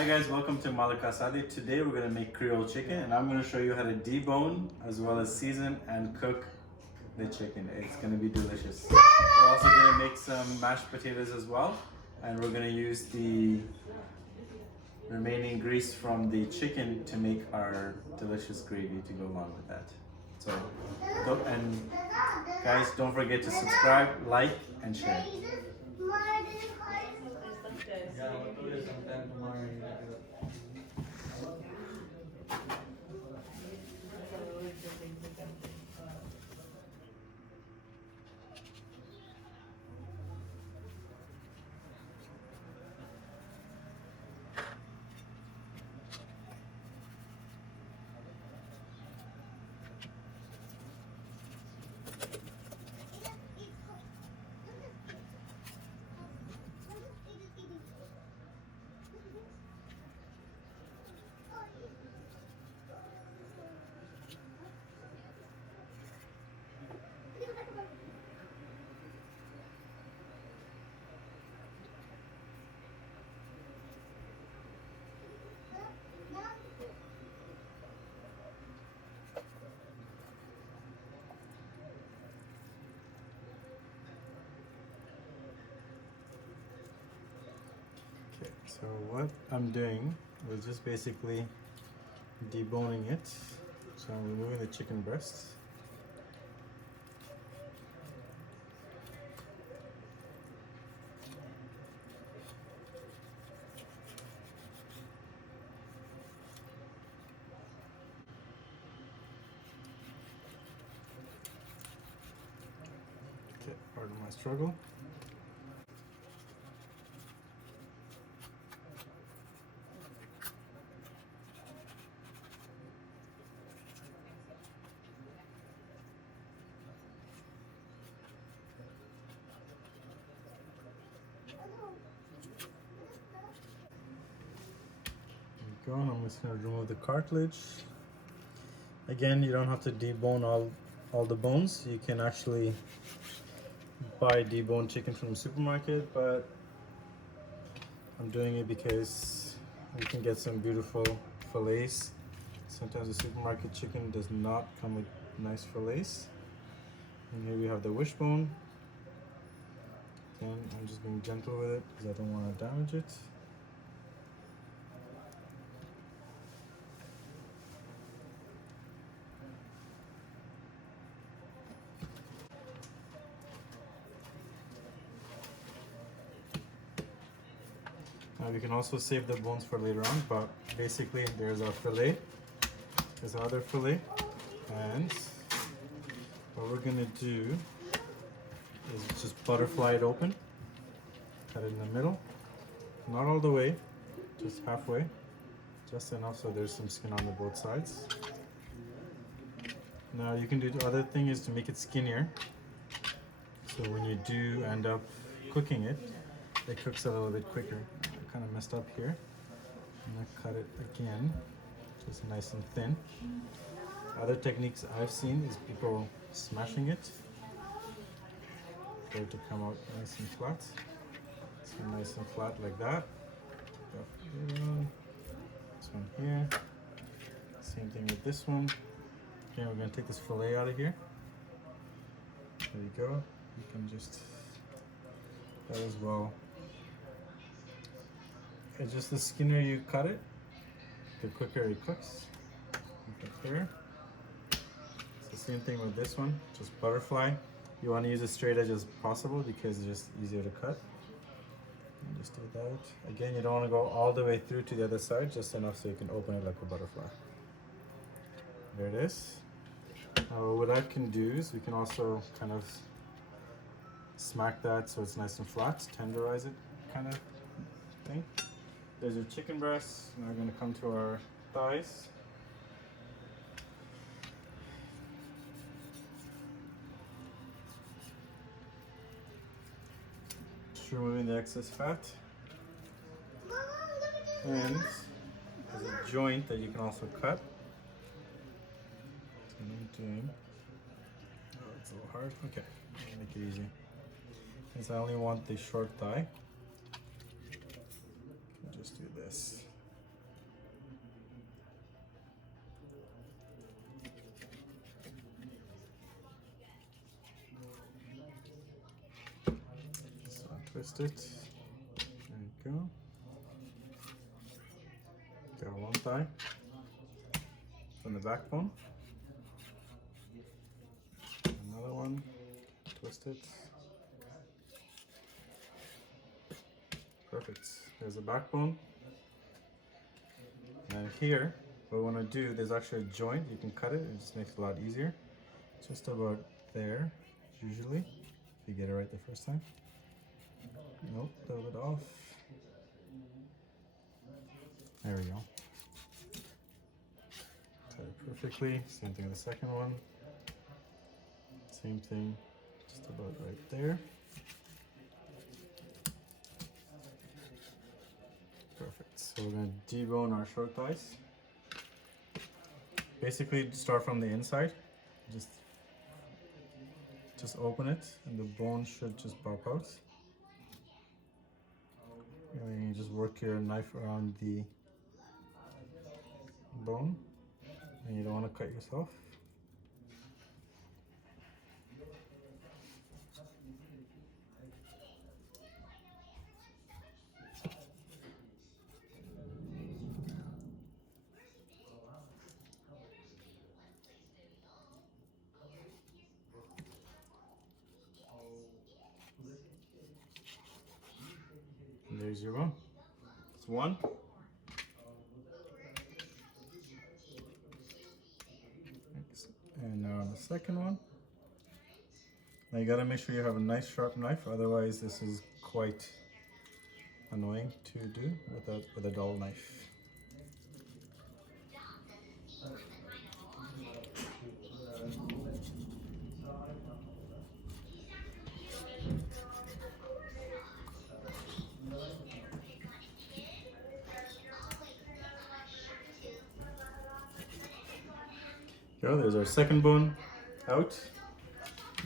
Hi guys, welcome to Malika Sadi. Today we're going to make Creole chicken and I'm going to show you how to debone as well as season and cook the chicken. It's going to be delicious. We're also going to make some mashed potatoes as well, and we're going to use the remaining grease from the chicken to make our delicious gravy to go along with that. So, and guys, don't forget to subscribe, like, and share. Okay, so what I'm doing is just basically deboning it. So I'm removing the chicken breast. Okay, pardon my struggle. There we go. I'm just going to remove the cartilage. Again, you don't have to debone all the bones. You can actually buy deboned chicken from the supermarket, but I'm doing it because you can get some beautiful fillets. Sometimes the supermarket chicken does not come with nice fillets. And here we have the wishbone. Again, I'm just being gentle with it because I don't want to damage it. Now we can also save the bones for later on, but basically there's our fillet, there's our other fillet, and what we're gonna do is just butterfly it open, cut it in the middle, not all the way, just halfway, just enough so there's some skin on the both sides. Now you can do the other thing is to make it skinnier, so when you do end up cooking it, it cooks a little bit quicker. I kind of messed up here. I'm gonna cut it again, just nice and thin. Other techniques I've seen is people smashing it for it to come out nice and flat. So nice and flat like that. This one here. Same thing with this one. Okay, we're gonna take this fillet out of here. There you go. You can just that as well. It's just the skinnier you cut it, the quicker it cooks. Here. It's the same thing with this one, just butterfly. You want to use as straight edge as possible because it's just easier to cut. And just do that. Again, you don't want to go all the way through to the other side, just enough so you can open it like a butterfly. There it is. Now what I can do is we can also kind of smack that so it's nice and flat, tenderize it kind of thing. There's your chicken breast. Now we're going to come to our thighs. Just removing the excess fat. And there's a joint that you can also cut. So I'm doing. Oh, it's a little hard. Okay, I'll make it easy. Since I only want the short thigh, just do this. twist it. There you go. Got one thigh from the backbone. Another one, twist it. Perfect. There's the backbone. And here, what we want to do, there's actually a joint. You can cut it. It just makes it a lot easier. Just about there, usually, if you get it right the first time. Nope, a little bit off. There we go. Cut it perfectly. Same thing with the second one. Same thing, just about right there. Perfect. So we're going to debone our short thighs. Basically, start from the inside. Just open it, and the bone should just pop out. And then you just work your knife around the bone, and you don't want to cut yourself. And there's your bone. It's one. And now the second one. Now you gotta make sure you have a nice sharp knife, otherwise this is quite annoying to do with a dull knife. There's our second bone out.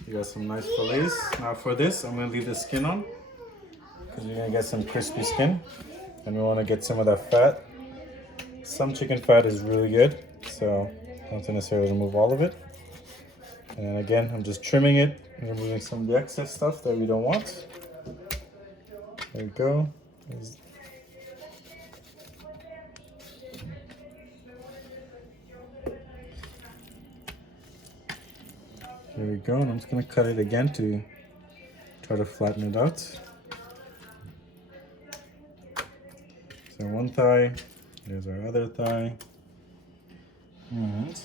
You got some nice fillets. Now for this, I'm gonna leave the skin on because you're gonna get some crispy skin, and we want to get some of that fat. Some chicken fat is really good, so I don't necessarily remove all of it. And again, I'm just trimming it and removing some of the excess stuff that we don't want. There we go. There we go, and I'm just going to cut it again to try to flatten it out. So one thigh, there's our other thigh. And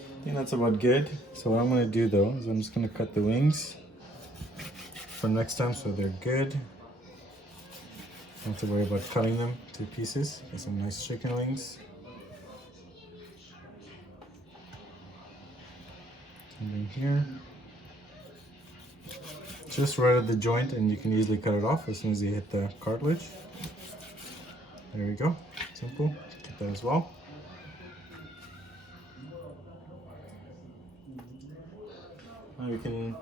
I think that's about good. So what I'm going to do though is I'm just going to cut the wings for next time so they're good. Don't have to worry about cutting them to pieces. Get some nice chicken wings. Something here. Just right at the joint, and you can easily cut it off as soon as you hit the cartilage. There we go. Simple. Get that as well. Now we can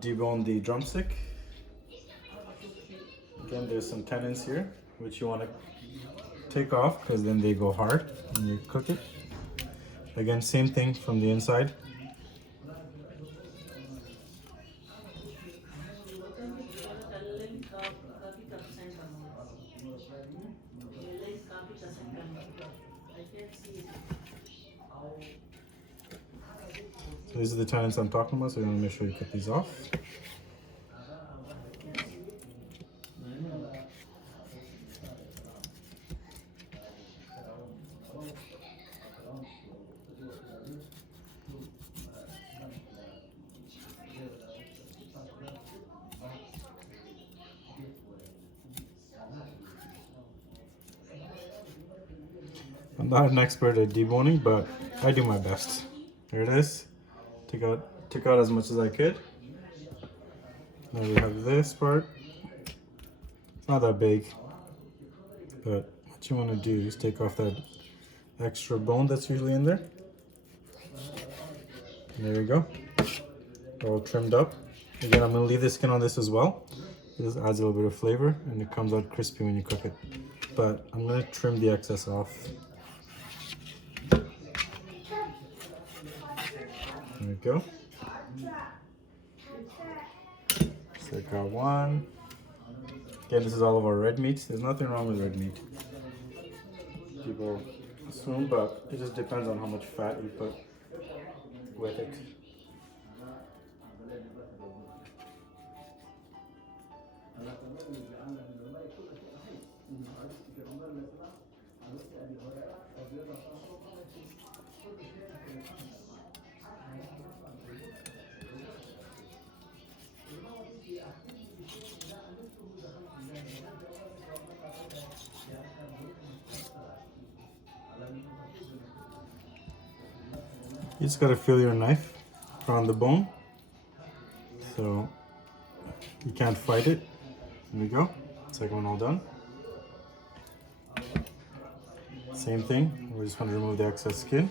debone the drumstick. Again, there's some tendons here, which you want to take off because then they go hard when you cook it. Again, same thing from the inside. So these are the tendons I'm talking about, so you want to make sure you cut these off. I'm not an expert at deboning, but I do my best. There it is. Took out as much as I could. Now we have this part. It's not that big, but what you want to do is take off that extra bone that's usually in there. And there we go. All trimmed up. Again, I'm going to leave the skin on this as well. This adds a little bit of flavor, and it comes out crispy when you cook it. But I'm going to trim the excess off. go. So I got one. Again, this is all of our red meat. There's nothing wrong with red meat. People assume, but it just depends on how much fat you put with it. You just gotta feel your knife around the bone, so you can't fight it. There we go. Second one all done. Same thing. We just want to remove the excess skin.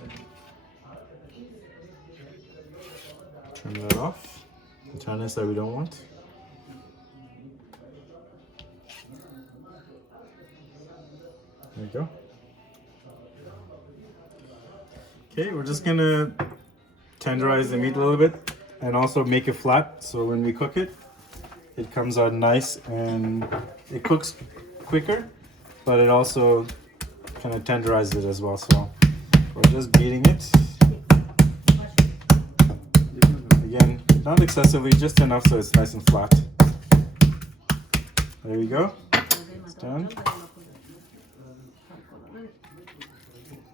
Trim that off. The tannins that we don't want. There we go. Okay, we're just gonna tenderize the meat a little bit and also make it flat, so when we cook it, it comes out nice and it cooks quicker, but it also kind of tenderizes it as well. So we're just beating it. Again, not excessively, just enough so it's nice and flat. There we go. It's done.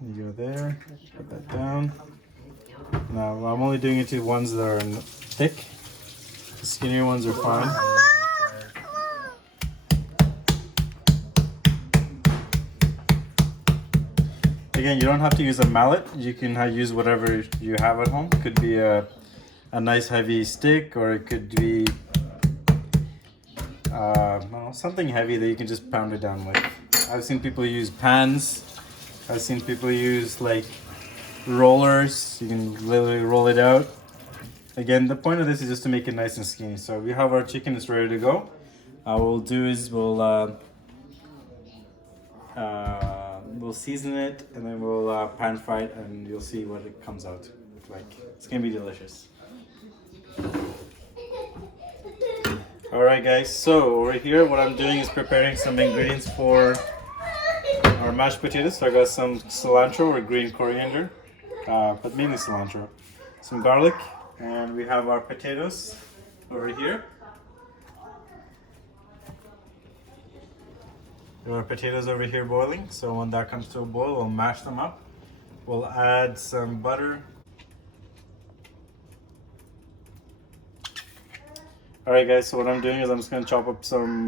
You go there, put that down. Now I'm only doing it to ones that are thick. The skinnier ones are fine. Again, you don't have to use a mallet. You can use whatever you have at home. It could be a nice heavy stick, or it could be something heavy that you can just pound it down with. I've seen people use pans. I've seen people use like rollers. You can literally roll it out. Again, the point of this is just to make it nice and skinny. So we have our chicken, it's ready to go. What we'll do is we'll season it, and then we'll pan fry it, and you'll see what it comes out like. It's gonna be delicious. Alright guys, so over here what I'm doing is preparing some ingredients for our mashed potatoes. So I got some cilantro or green coriander, but mainly cilantro. Some garlic, and we have our potatoes over here. There are potatoes over here boiling, so when that comes to a boil, we'll mash them up. We'll add some butter. Alright guys, so what I'm doing is I'm just going to chop up some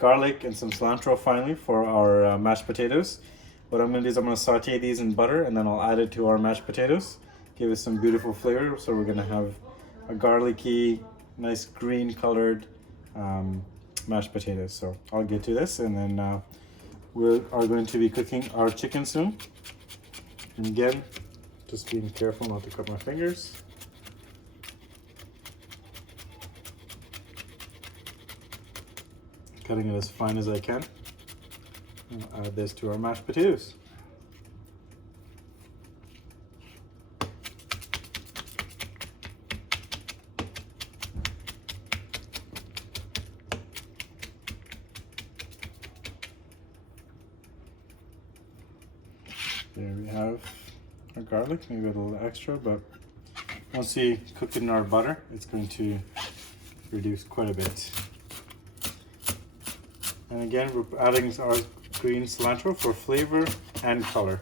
garlic and some cilantro finally for our mashed potatoes. What I'm going to do is I'm going to saute these in butter, and then I'll add it to our mashed potatoes. Give it some beautiful flavor, so we're going to have a garlicky, nice green colored mashed potatoes. So I'll get to this, and then we are going to be cooking our chicken soon. And again, just being careful not to cut my fingers. Cutting it as fine as I can. I'll add this to our mashed potatoes. There we have our garlic, maybe a little extra, but once we cook it in our butter, it's going to reduce quite a bit. And again, we're adding our green cilantro for flavor and color.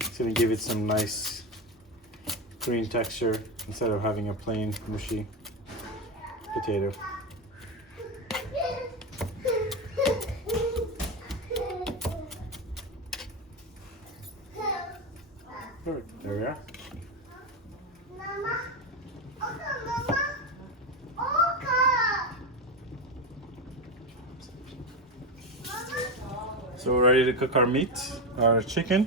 It's going to give it some nice green texture instead of having a plain mushy potato. Perfect. There we are. So we're ready to cook our meat, our chicken.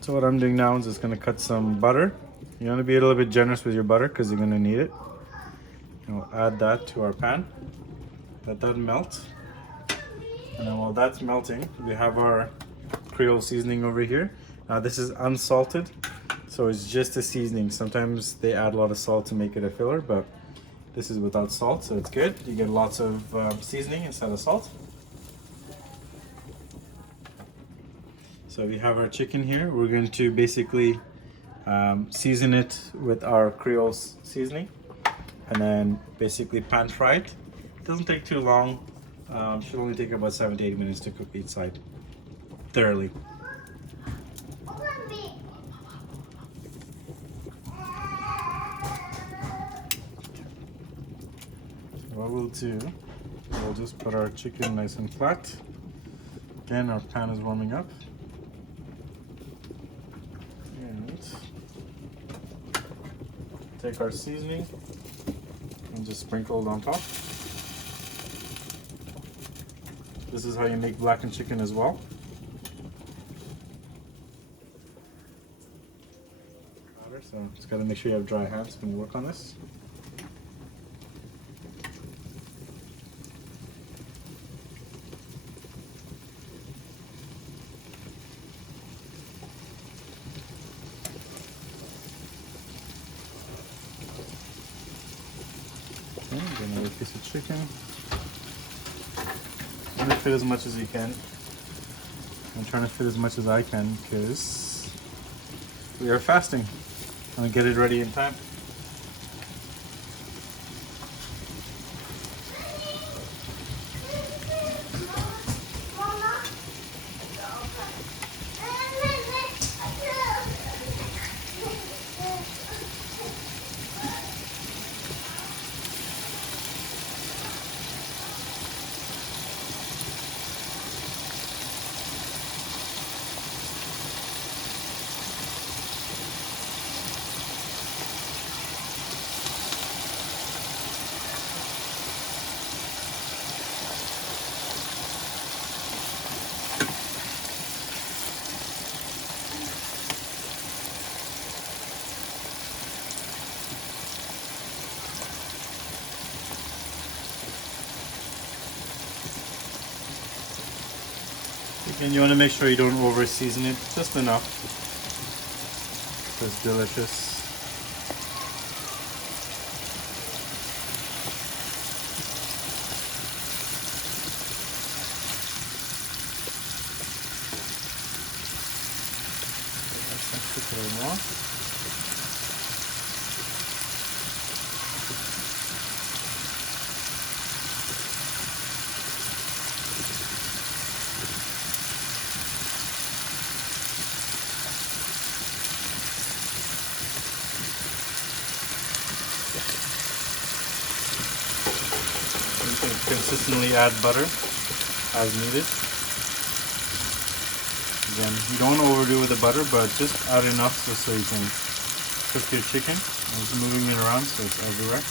So what I'm doing now is just going to cut some butter. You want to be a little bit generous with your butter because you're going to need it. And we'll add that to our pan. Let that melt. And then while that's melting, we have our Creole seasoning over here. Now this is unsalted, so So it's just a seasoning. Sometimes they add a lot of salt to make it a filler, but this is without salt, so it's good. You get lots of seasoning instead of salt. So we have our chicken here. We're going to basically season it with our Creole seasoning, and then basically pan fry it. It doesn't take too long. Should only take about 7 to 8 minutes to cook each side thoroughly. What we'll do, we'll just put our chicken nice and flat. Again, our pan is warming up. And take our seasoning and just sprinkle it on top. This is how you make blackened chicken as well. So just gotta make sure you have dry hands when you work on this. Okay, another piece of chicken. I'm gonna fit as much as you can. I'm trying to fit as much as I can because we are fasting. I'm gonna get it ready in time. And you want to make sure you don't over season it, just enough. It's delicious. Consistently add butter as needed. Again, you don't want to overdo with the butter, but just add enough just so you can cook your chicken. I'm just moving it around so it's everywhere.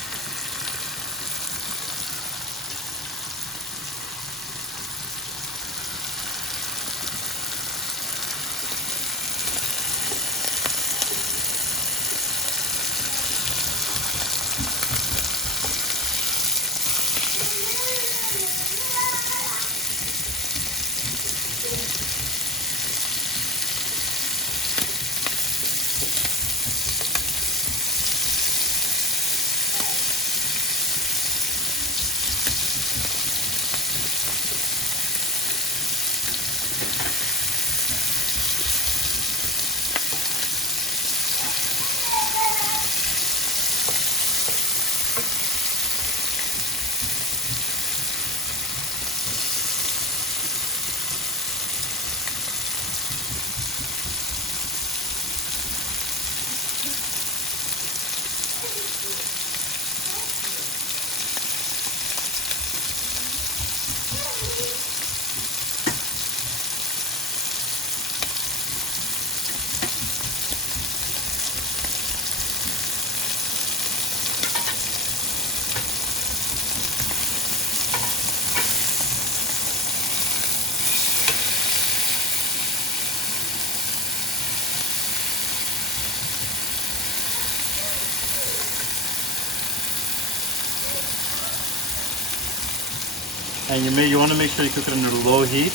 And you want to make sure you cook it under low heat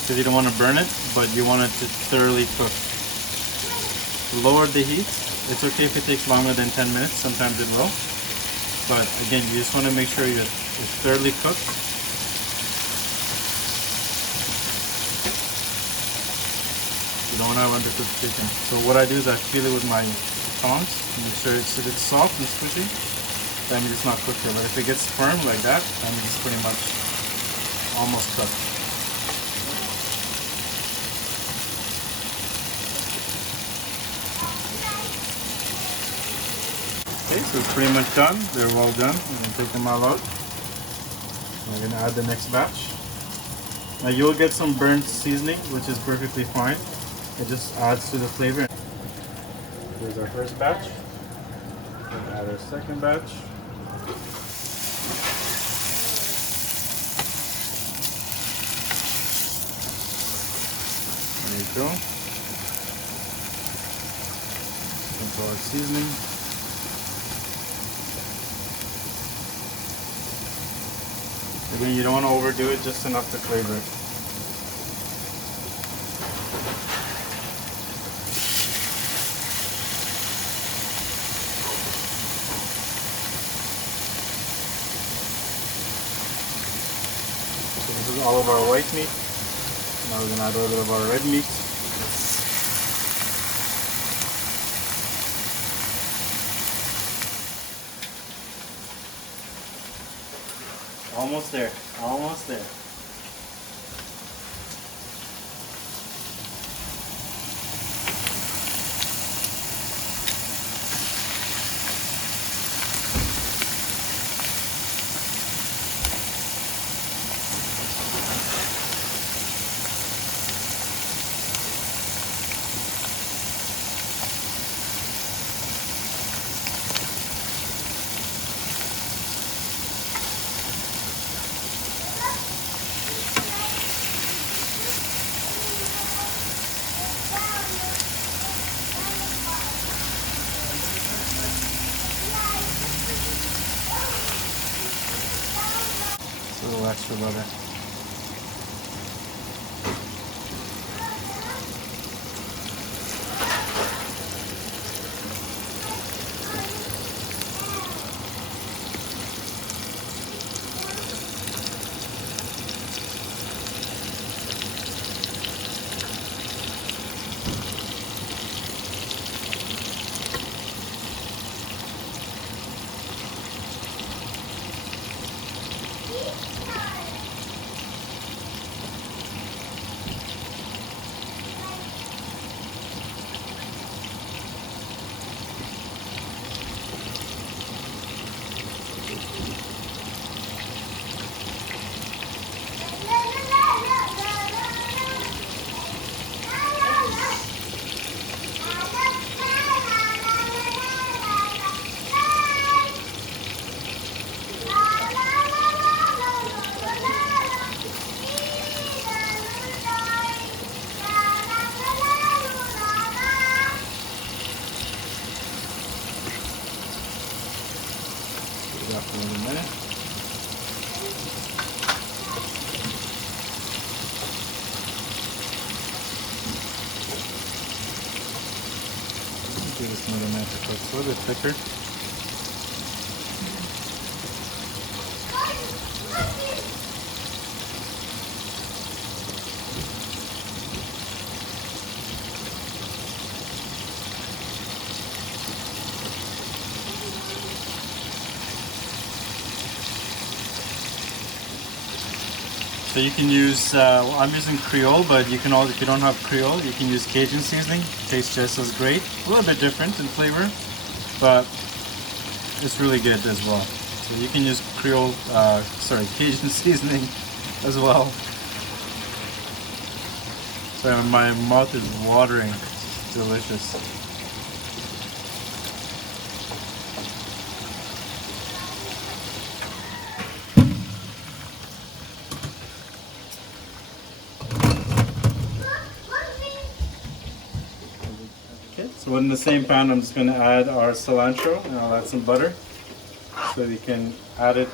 because you don't want to burn it, but you want it to thoroughly cook. lower the heat. It's okay if it takes longer than 10 minutes, sometimes it will. But again, you just want to make sure it's thoroughly cooked. You don't want to have undercooked chicken. So what I do is I feel it with my tongs, make sure it's soft and squishy. That means it's not cooked yet. But if it gets firm like that means it's pretty much almost cooked. Okay, so it's pretty much done. They're well done. I'm going to take them all out. I'm going to add the next batch. Now you'll get some burnt seasoning, which is perfectly fine. It just adds to the flavor. Here's our first batch. We'll add our second batch. There you go. That's our seasoning. Again, you don't want to overdo it, just enough to flavor it. So this is all of our white meat. Now we're going to add a little bit of our red meat. Almost there, almost there. A little extra butter. For a minute. Give this another minute to cook. It's a little bit thicker. So you can use, I'm using Creole, but you can also, if you don't have Creole, you can use Cajun seasoning. It tastes just as great. A little bit different in flavor, but it's really good as well. So you can use Creole, Cajun seasoning as well. So my mouth is watering. It's delicious. So in the same pan, I'm just going to add our cilantro, and I'll add some butter so we can add it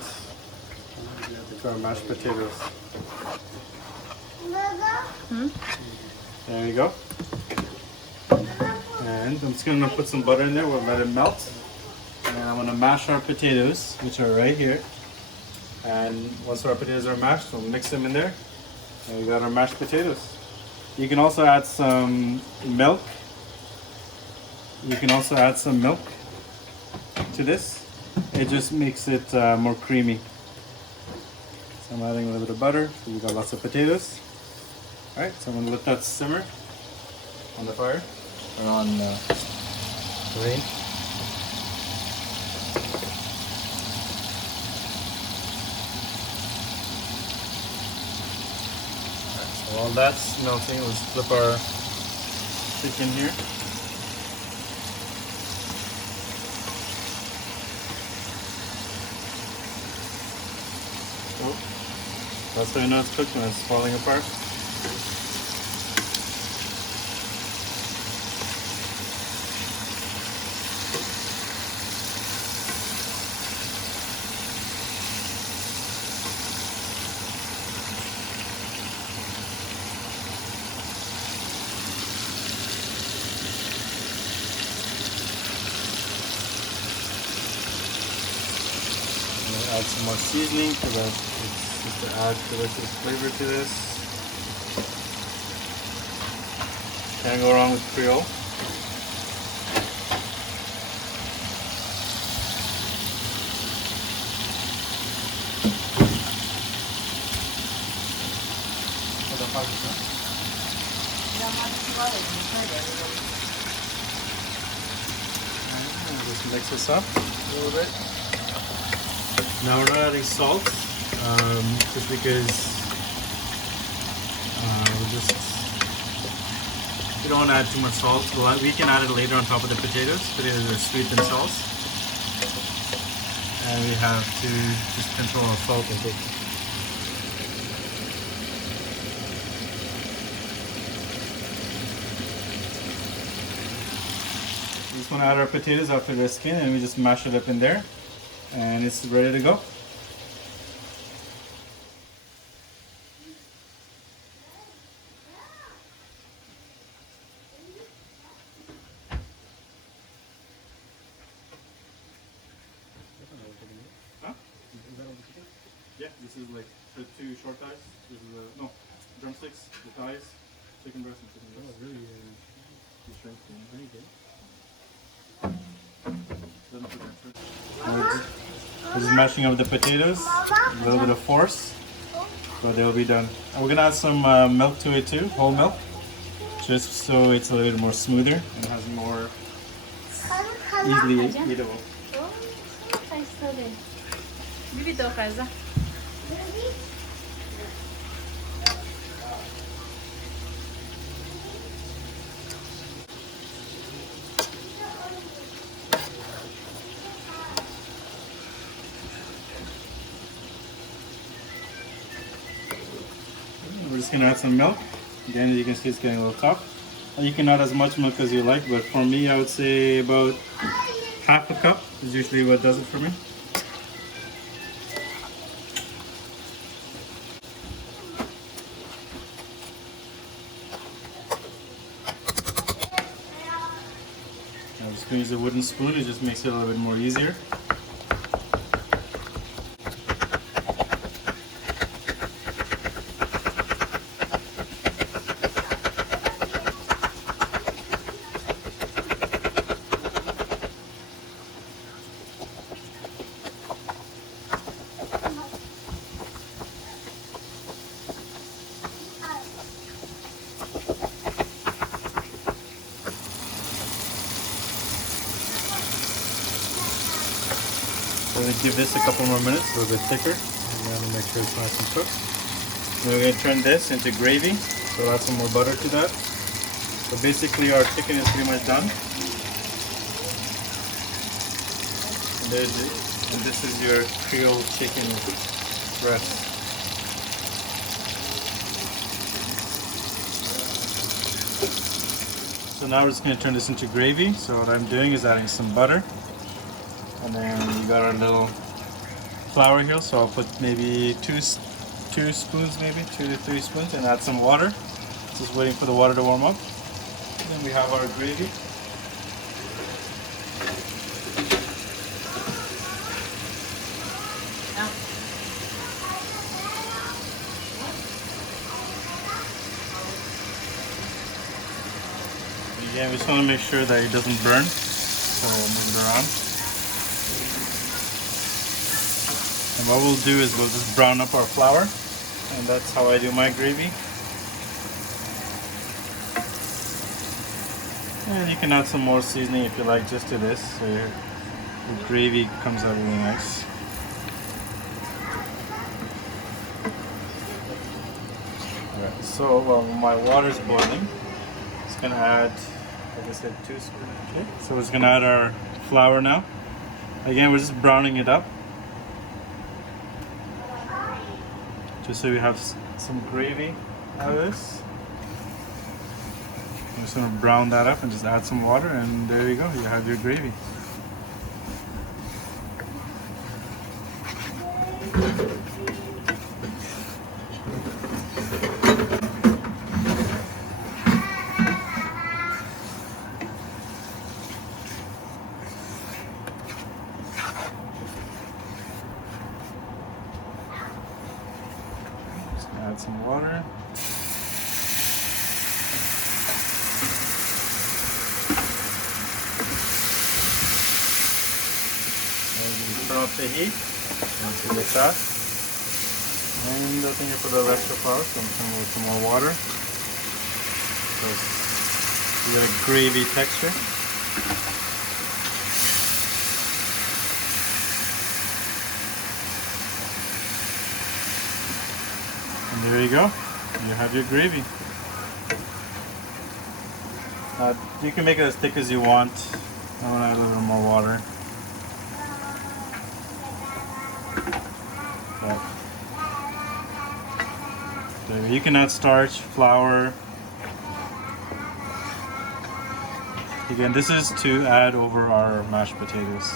to our mashed potatoes. There you go. And I'm just gonna put some butter in there. We'll let it melt. And I'm gonna mash our potatoes, which are right here. And once our potatoes are mashed, we'll mix them in there. And we got our mashed potatoes. You can also add some milk. You can also add some milk to this. It just makes it more creamy. So I'm adding a little bit of butter. So we got lots of potatoes. All right, so I'm gonna let that simmer on the fire or on the range. So while that's melting, let's flip our chicken here. Oh, that's how you know it's cooked, when it's falling apart. Add some more seasoning so that it's just to add delicious flavor to this. Can't go wrong with Creole. Just mix this up a little bit. Now we're not adding salt, just because we don't want to add too much salt. We can add it later on top of the potatoes. Potatoes are sweet themselves, and we have to just control our salt intake. We just want to add our potatoes after their skin, and we just mash it up in there. And it's ready to go. Huh? Yeah, this is like the two short thighs. This is no drumsticks, the thighs, chicken breast, and chicken breast. Oh, really? We're just mashing up the potatoes, a little bit of force, so they'll be done. And we're gonna add some milk to it too, whole milk, just so it's a little bit more smoother and has more easily eatable. We're just gonna add some milk. Again, as you can see, it's getting a little tough. You can add as much milk as you like, but for me, I would say about half a cup is usually what does it for me. I'm just gonna use a wooden spoon. It just makes it a little bit more easier. So we give this a couple more minutes, a little bit thicker, and then make sure it's nice and cooked. Then we're going to turn this into gravy, so add some more butter to that. So basically our chicken is pretty much done. And this is your Creole chicken breast. So now we're just going to turn this into gravy. So what I'm doing is adding some butter. And then we got our little flour here, so I'll put maybe two spoons, maybe 2 to 3 spoons, and add some water. Just waiting for the water to warm up. And then we have our gravy. Again, we just want to make sure that it doesn't burn, so we'll move it around. And what we'll do is we'll just brown up our flour, and that's how I do my gravy. And you can add some more seasoning if you like just to this, so your gravy comes out really nice. Alright, so while my water is boiling, it's gonna add, like I said, 2 spoons. Okay, so it's gonna add our flour now. Again, we're just browning it up, just so we have some gravy out of this. I'm just gonna brown that up and just add some water, and there you go, you have your gravy. Just gonna add some water. Turn off the heat onto the top, and I think I put the extra flour, so I'm going to with some more water, so you get a gravy texture. And there you go, you have your gravy. You can make it as thick as you want. I'm going to add a little more water. You can add starch, flour. Again, this is to add over our mashed potatoes.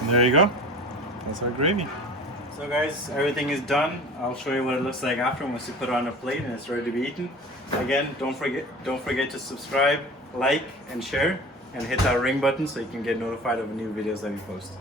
And there you go. That's our gravy. So guys, everything is done. I'll show you what it looks like after once you put it on a plate and it's ready to be eaten. Again, don't forget to subscribe, like, and share, and hit that ring button so you can get notified of new videos that we post.